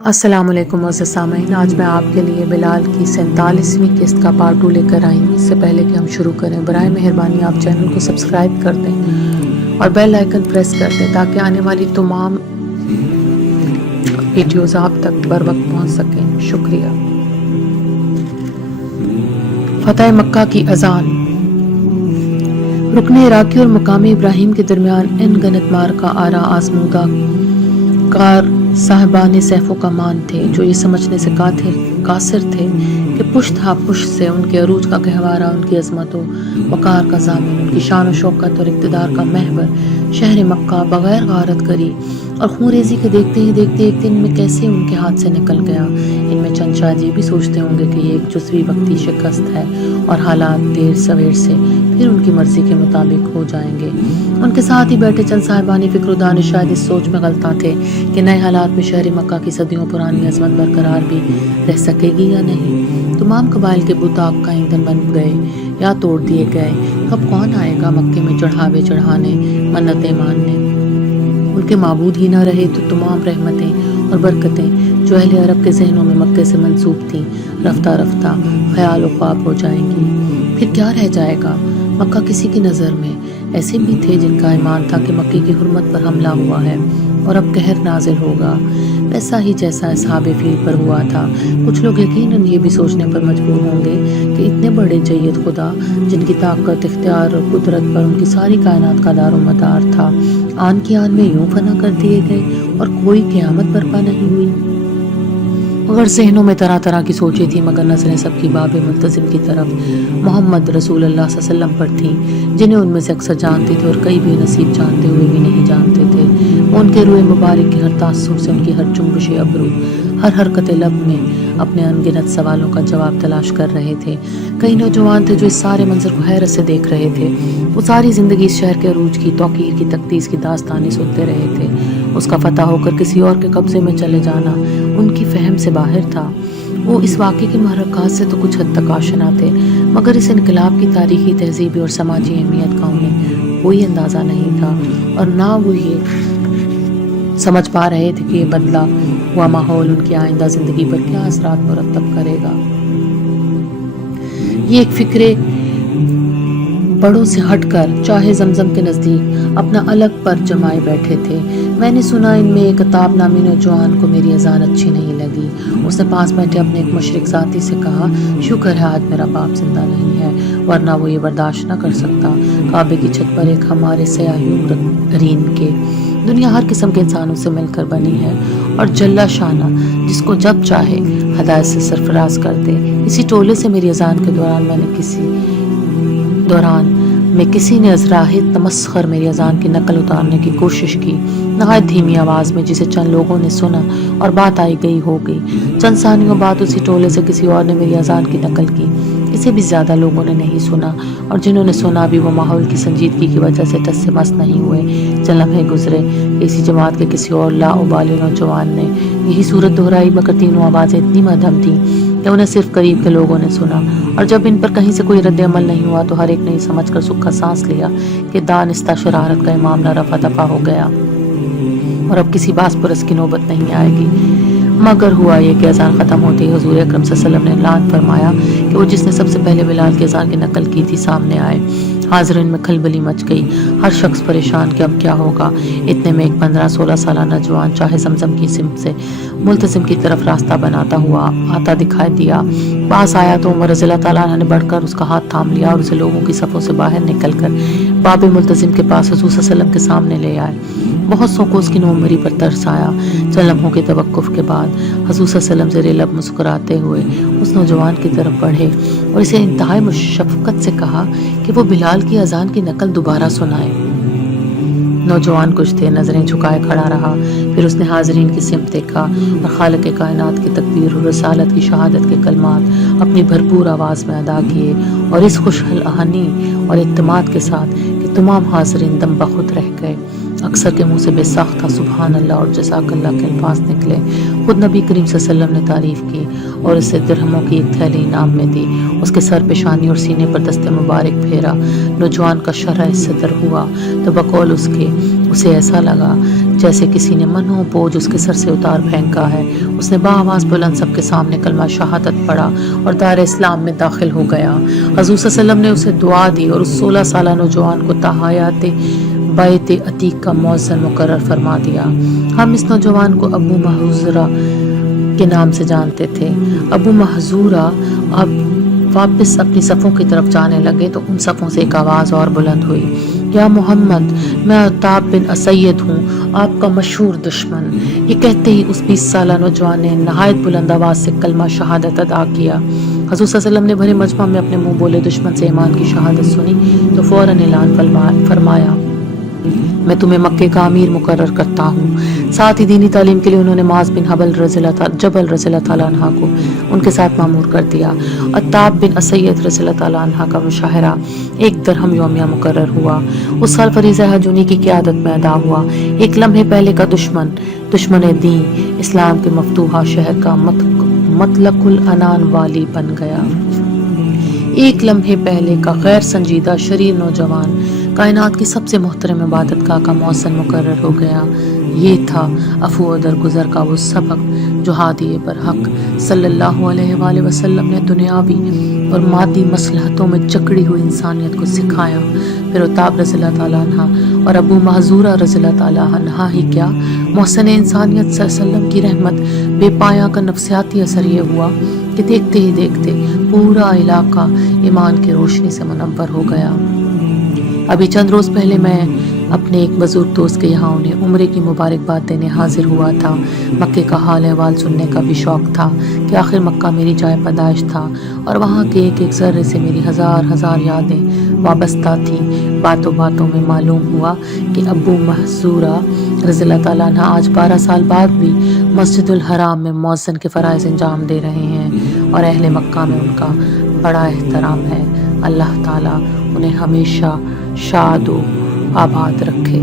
السلام علیکم معزز سامعین، آج میں آپ کے لیے بلال کی 47ویں قسط کا پارٹ 2 لے کر آئی ہوں۔ اس سے پہلے کہ ہم شروع کریں، برائے مہربانی آپ چینل کو سبسکرائب کر دیں اور بیل آئیکن پریس کر دیں تاکہ آنے والی تمام ویڈیوز آپ تک بر وقت پہنچ سکیں۔ شکریہ۔ فتح مکہ کی اذان۔ رکن عراقی اور مقامی ابراہیم کے درمیان ان گنت مارکا آرا آزمودہ کار صاحبان سیف و کمان تھے، جو یہ سمجھنے سے قاصر تھے کہ پشت ہا پشت سے ان کے عروج کا گہوارہ، ان کی عظمت و وقار کا ضامن، ان کی شان و شوکت اور اقتدار کا محور شہر مکہ بغیر غارت کری اور خون ریزی کے دیکھتے ہی دیکھتے ایک دن میں کیسے ان کے ہاتھ سے نکل گیا۔ ان میں چند شاید یہ بھی سوچتے ہوں گے کہ یہ ایک جزوی وقتی شکست ہے اور حالات دیر سویر سے پھر ان کی مرضی کے مطابق ہو جائیں گے۔ ان کے ساتھ ہی بیٹھے چند صاحبانی فکر و دانش شاید اس سوچ میں غلطاں تھے کہ نئے حالات میں شہر مکہ کی صدیوں پرانی عظمت برقرار بھی رہ سکے گی یا نہیں۔ تمام قبائل کے بت آگ کا ایندھن بن گئے یا توڑ دیے گئے۔ اب کون آئے گا مکے میں چڑھاوے چڑھانے، منتیں ماننے؟ ان کے معبود ہی نہ رہے تو تمام رحمتیں اور برکتیں جو اہل عرب کے ذہنوں میں مکے سے منسوب تھیں رفتہ رفتہ خیال و خواب ہو جائیں گی۔ پھر کیا رہ جائے گا؟ مکہ کسی کی نظر میں ایسے بھی تھے جن کا ایمان تھا کہ مکے کی حرمت پر حملہ ہوا ہے اور اب قہر نازل ہوگا، ویسا ہی جیسا اصحاب فیل پر ہوا تھا۔ کچھ لوگ یقیناً یہ بھی سوچنے پر مجبور ہوں گے کہ اتنے بڑے جید خدا جن کی طاقت، اختیار اور قدرت پر ان کی ساری کائنات کا دار و مدار تھا، آن کی آن میں یوں فنا کر دیے گئے اور کوئی قیامت برپا نہیں ہوئی۔ مگر ذہنوں میں طرح طرح کی سوچیں تھیں، مگر نظریں سب کی باب ملتزم کی طرف محمد رسول اللہ صلی اللہ علیہ وسلم پر تھیں، جنہیں ان میں سے اکثر جانتے تھے اور کئی بے نصیب جانتے ہوئے بھی نہیں جانتے تھے۔ وہ ان کے روئے مبارک کی ہر تاثر سے، ان کی ہر جنبش ابرو، ہر حرکت لب میں اپنے انگنت سوالوں کا جواب تلاش کر رہے تھے۔ کئی نوجوان تھے جو اس سارے منظر کو حیرت سے دیکھ رہے تھے۔ وہ ساری زندگی اس شہر کے عروج کی، توقیر کی، تقدیس کی داستانیں سنتے رہے تھے۔ اس کا فتح ہو کر کسی اور کے قبضے میں چلے جانا ان کی فہم سے باہر تھا۔ وہ اس واقعے کے محرکات سے تو کچھ حد تک آشنا تھے، مگر اس انقلاب کی تاریخی، تہذیبی اور سماجی اہمیت کا انہیں کوئی اندازہ نہیں تھا، اور نہ وہ یہ سمجھ پا رہے تھے کہ یہ بدلا ہوا ماحول ان کی آئندہ زندگی پر کیا اثرات مرتب کرے گا۔ یہ ایک فکرے بڑوں سے ہٹ کر چاہے زمزم کے نزدیک اپنا الگ پر جمائے بیٹھے تھے۔ میں نے سنا ان میں ایک عتاب نامی نوجوان کو میری اذان اچھی نہیں لگی۔ اس نے پاس بیٹھے اپنے ایک مشرق ساتھی سے کہا، شکر ہے آج میرا باپ زندہ نہیں ہے، ورنہ وہ یہ برداشت نہ کر سکتا۔ کعبے کی چھت پر ایک ہمارے سیاحوں رین کے دنیا ہر قسم کے انسانوں سے مل کر بنی ہے، اور جلا شانہ جس کو جب چاہے ہدایت سے سرفراز کر دے۔ اسی ٹولے سے میری اذان کے دوران میں کسی نے ازراہ تمسخر میری اذان کی نقل اتارنے کی کوشش کی، نہایت دھیمی آواز میں، جسے چند لوگوں نے سنا اور بات آئی گئی ہو گئی۔ چند ثانیوں بعد اسی ٹولے سے کسی اور نے میری اذان کی نقل کی۔ اسے بھی زیادہ لوگوں نے نہیں سنا، اور جنہوں نے سنا بھی وہ ماحول کی سنجیدگی کی وجہ سے ٹس سے مس نہیں ہوئے۔ چند لمحے گزرے، اسی جماعت کے کسی اور لاابالی نوجوان نے یہی صورت دہرائی، مگر تینوں آوازیں اتنی مدھم تھیں کہ انہیں صرف قریب کے لوگوں نے سنا، اور جب ان پر کہیں سے کوئی رد عمل نہیں ہوا تو ہر ایک نے یہ سمجھ کر سکھ کا سانس لیا کہ دانستہ شرارت کا امام نہ رفع دفع ہو گیا اور اب کسی باس پرس کی نوبت نہیں آئے گی۔ مگر ہوا یہ کہ اذان ختم ہوتے ہی حضور اکرم صلی اللہ علیہ وسلم نے اعلان فرمایا کہ وہ جس نے سب سے پہلے بلال کی اذان کی نقل کی تھی سامنے آئے۔ حاضرین میں کھلبلی مچ گئی، ہر شخص پریشان کہ اب کیا ہوگا۔ اتنے میں ایک 15-16 سالہ نوجوان چاہے زمزم کی سمت سے ملتزم کی طرف راستہ بناتا ہوا آتا دکھائی دیا۔ پاس آیا تو عمر رضی اللہ تعالیٰ عنہ نے بڑھ کر اس کا ہاتھ تھام لیا اور اسے لوگوں کی صفوں سے باہر نکل کر باب ملتزم کے پاس حضور صلی اللہ علیہ وسلم کے سامنے لے آئے۔ بہت سو کو اس کی نومری پر ترس آیا۔ چند لمحوں کے توقف کے بعد حضور صلی اللہ علیہ وسلم زیر لب مسکراتے ہوئے اس نوجوان کی طرف بڑھے اور اسے انتہائی مشفقت سے کہا کہ وہ بلال کی اذان کی نقل دوبارہ سنائے۔ نوجوان کچھ دیر نظریں جھکائے کھڑا رہا، پھر اس نے حاضرین کی سمت دیکھا اور خالق کائنات کی تکبیر اور رسالت کی شہادت کے کلمات اپنی بھرپور آواز میں ادا کیے، اور اس خوش الہانی اور اعتماد کے ساتھ کہ تمام حاضرین دم بخود رہ گئے۔ اکثر کے منہ سے بے ساختہ سبحان اللہ اور جزاک اللہ کے الفاظ نکلے۔ خود نبی کریم صلی اللہ علیہ وسلم نے تعریف کی اور اسے درہموں کی ایک تھیلی انعام میں دی۔ اس کے سر پیشانی اور سینے پر دست مبارک پھیرا۔ نوجوان کا شرح صدر ہوا تو بقول اسے ایسا لگا جیسے کسی نے منو بوجھ اس کے سر سے اتار پھینکا ہے۔ اس نے بآواز بلند سب کے سامنے کلمہ شہادت پڑھا اور دار اسلام میں داخل ہو گیا۔ حضور صلی اللہ علیہ وسلم نے اسے دعا دی اور اس 16 سالہ نوجوان کو تحیات بیت عتیق کا مؤذن مقرر فرما دیا۔ ہم اس نوجوان کو ابو محذورہ کے نام سے جانتے تھے۔ ابو محذورہ اب واپس اپنی صفوں کی طرف جانے لگے تو ان صفوں سے ایک آواز اور بلند ہوئی، یا محمد، میں عتاب بن اسید ہوں، آپ کا مشہور دشمن۔ یہ کہتے ہی اس 20 سالہ نوجوان نے نہایت بلند آواز سے کلمہ شہادت ادا کیا۔ حضور صلی اللہ علیہ وسلم نے بھرے مجمع میں اپنے منہ بولے دشمن سے ایمان کی شہادت سنی تو فوراً اعلان فرمایا، میں تمہیں مکے کا امیر مقرر کرتا ہوں۔ ساتھ ہی دینی تعلیم کے لیے انہوں نے معاذ بن جبل رضی اللہ تعالیٰ عنہ کو ان کے ساتھ مامور کر دیا۔ عتاب بن اسید رضی اللہ تعالیٰ عنہ کا مشاہرہ 1 درہم یومیہ مقرر ہوا۔ اس سال فریضہ حج انہی کی قیادت میں ادا ہوا۔ ایک لمحے پہلے کا دشمن دین اسلام کے مفتوحہ شہر کا مطلق العنان والی بن گیا۔ ایک لمحے پہلے کا غیر سنجیدہ شریر نوجوان کائنات کی سب سے محترم عبادت گاہ کا مؤذن مقرر ہو گیا۔ یہ تھا عفو و درگزر کا وہ سبق جو ہادی برحق صلی اللہ علیہ وآلہ وسلم نے دنیاوی اور مادی مصلحتوں میں جکڑی ہوئی انسانیت کو سکھایا۔ پھر عتاب رضی اللہ تعالیٰ عنہ اور ابو محذورہ رضی اللہ تعالیٰ عنہ ہی کیا، محسن انسانیت صلی اللہ علیہ وسلم کی رحمت بے پایہ کا نفسیاتی اثر یہ ہوا کہ دیکھتے ہی دیکھتے پورا علاقہ ایمان کی روشنی سے منور ہو گیا۔ ابھی چند روز پہلے میں اپنے ایک بزرگ دوست کے یہاں انہیں عمرے کی مبارکباد دینے حاضر ہوا تھا۔ مکے کا حال احوال سننے کا بھی شوق تھا کہ آخر مکہ میری جائے پیدائش تھا اور وہاں کے ایک ایک ذرے سے میری ہزار یادیں وابستہ تھیں۔ باتوں باتوں میں معلوم ہوا کہ ابو محذورہ رضی اللہ تعالیٰ عنہ آج 12 سال بعد بھی مسجد الحرام میں مؤذن کے فرائض انجام دے رہے ہیں اور اہل مکہ میں ان کا بڑا احترام ہے۔ اللہ تعالیٰ انہیں ہمیشہ شاد و آباد رکھے۔